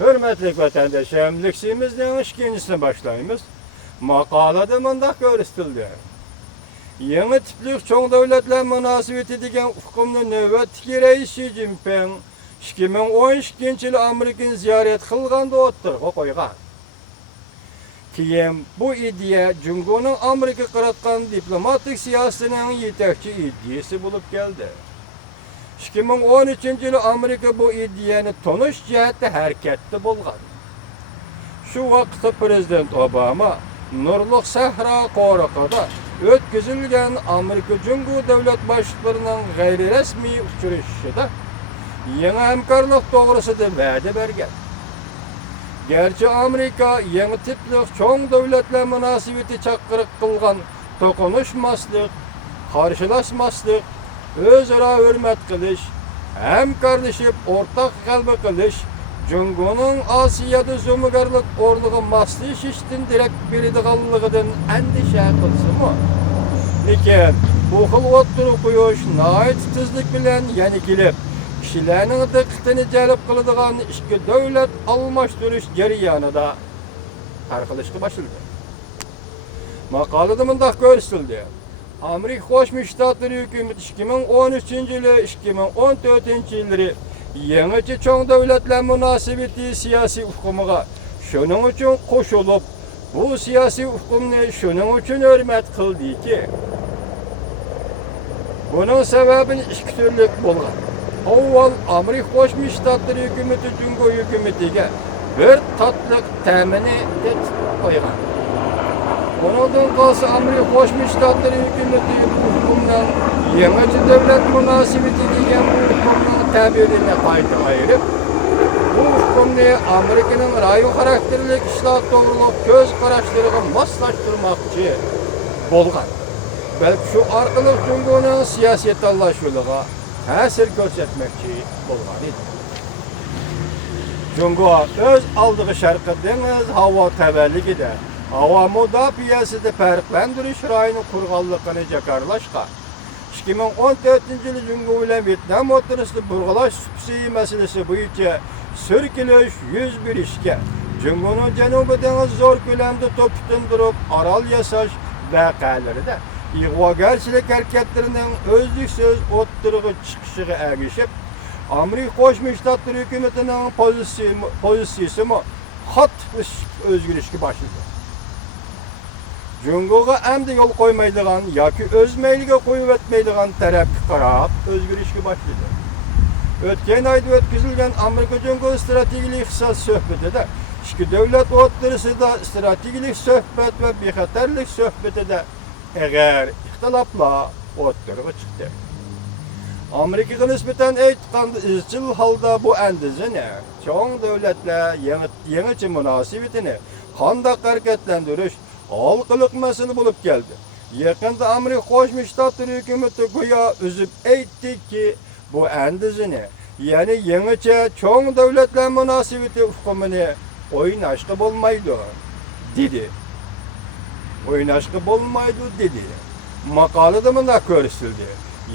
Hürmetli vatandaşlarım, leksimizden ikincisine başlayımız. Makalada mındak görüstüldü. Yeni tiplik çoğ devletler münasebeti degen hukumni növbetdeki reis Xi Jinping 2012 yılı Amerika'nı ziyaret kılganda o'ttirg'a qo'ygan. Keyin bu ideya Jungo'nun Amerika qaratgan diplomatik siyosatining yetakchi ideyasi bo'lib keldi. 2013 yılı Amerika bu ideyani tonuş cihette hareketli bulgan. Şu vaqtda Prezident Obama Nurluq Sahra qo'riqida o'tkazilgan Amerika Jungo davlat boshliqlarining g'ayriresmiy uchrashuvida yangi hamkorlik to'g'risida va'da bergan. Gerçi Amerika yangi tiplik cho'ng davlatlar munosabati chaqiriq qilgan to'qinishmaslik, qarshilashmaslik, o'zaro hurmat qilish, hamkorlashib o'rtaq g'alaba qilish, Jungo'nun Asiyada zo'migarlik o'rniga moslashishdan darak beradiganligidan andisha qilsinmi? Lekin bu xil o'ttirib qo'yish nihoyat tezlik bilan yana kelib, kishilarning diqqatini jalb qiladigan ikki davlat almashtirish jarayonida tarqalishga boshladi. Maqolada bunday ko'rsatildi. Amerika Qo'shma Shtatlari hukumati 2013 yılı 2014 yılları yangicha cho'ng davlatlar munosabati siyosiy hukumiga shuning uchun qo'shilib, bu siyosiy hukumni shuning uchun hurmat qildiki, buning sababini ikki turli bo'lgan. Avval Amerika Qo'shma Shtatlari hukumati Jungo hukumatiga bir tatliq ta'mini deb qo'ygan. Bundan qalsa Amerika Qo'shma Shtatlari hukumati hukumidan yangicha davlat munosabati degan hukumning tabiatini qayta ayirib, bu hukumni Amerikaning rayon xarakterli ishlar to'g'riliq ko'z qarashlariga moslashtirmoqchi bo'lgan. Balki shu orqali Jungoning siyosiy tanlashuviga ta'sir ko'rsatmoqchi bo'lgan edi. Jungo o'z oldiga Sharqiy dengiz havo tavalligida havo mudofaasida farqlantirish rayoni qurganligini jakarlashga 2014 yılı Jungo bilan Vyetnam o'rtasida burg'alash subsidiya masalasi bo'yicha sirkilish yuz berishga, Jungoning janubidan zo'r ko'lamda to'plantirib orol yasash voqealarida ig'vogarchilik harakatlarining o'zliksiz o'ttirg'i chiqishiga ergishib, Amerika Qo'shma Shtatlari hukumatining pozitsiyasi qattiq o'zgarishga boshladi. Jungo'ga endi yo'l qo'ymaydigan yoki o'z mayliga qo'yib o'tmaydigan tarafga qarab o'zgarishga boshladi. O'tgan oyda o'tkazilgan Amerika Jungo strategik hisob suhbatida ikki davlat o'rtasida strategik suhbat va bexatarlik suhbatida agar ixtiloflar o'rtaga chiqdi. Amerikaga nisbatan aytganda izchil holda bu andizini cho'ng davlatlar yangicha munosabatini qanday harakatlantirish halqılık mesele bulup geldi. Yakında Amerika Qo'shma Shtatlari hukumati go'yo üzüp aytdi ki bu andizini, yani yangicha cho'ng davlatlar munosabati hukumini o'ynashga bo'lmaydi dedi. O'ynashga bo'lmaydi dedi. Maqolada bunday ko'rsatildi.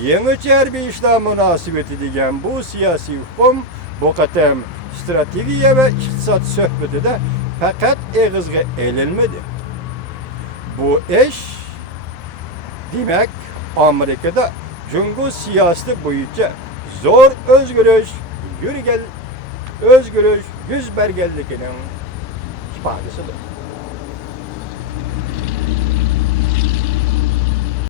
Yangicha harbiy ishlar munosabati degan bu siyosiy hukum bu qatam strategiya va iqtisod suhbatida faqat eg'izga elinmadi. Bu iş demek Amerika'da Jungo siyaseti boyunca zor özgürlük yüz bergenlikinin ifadesidir.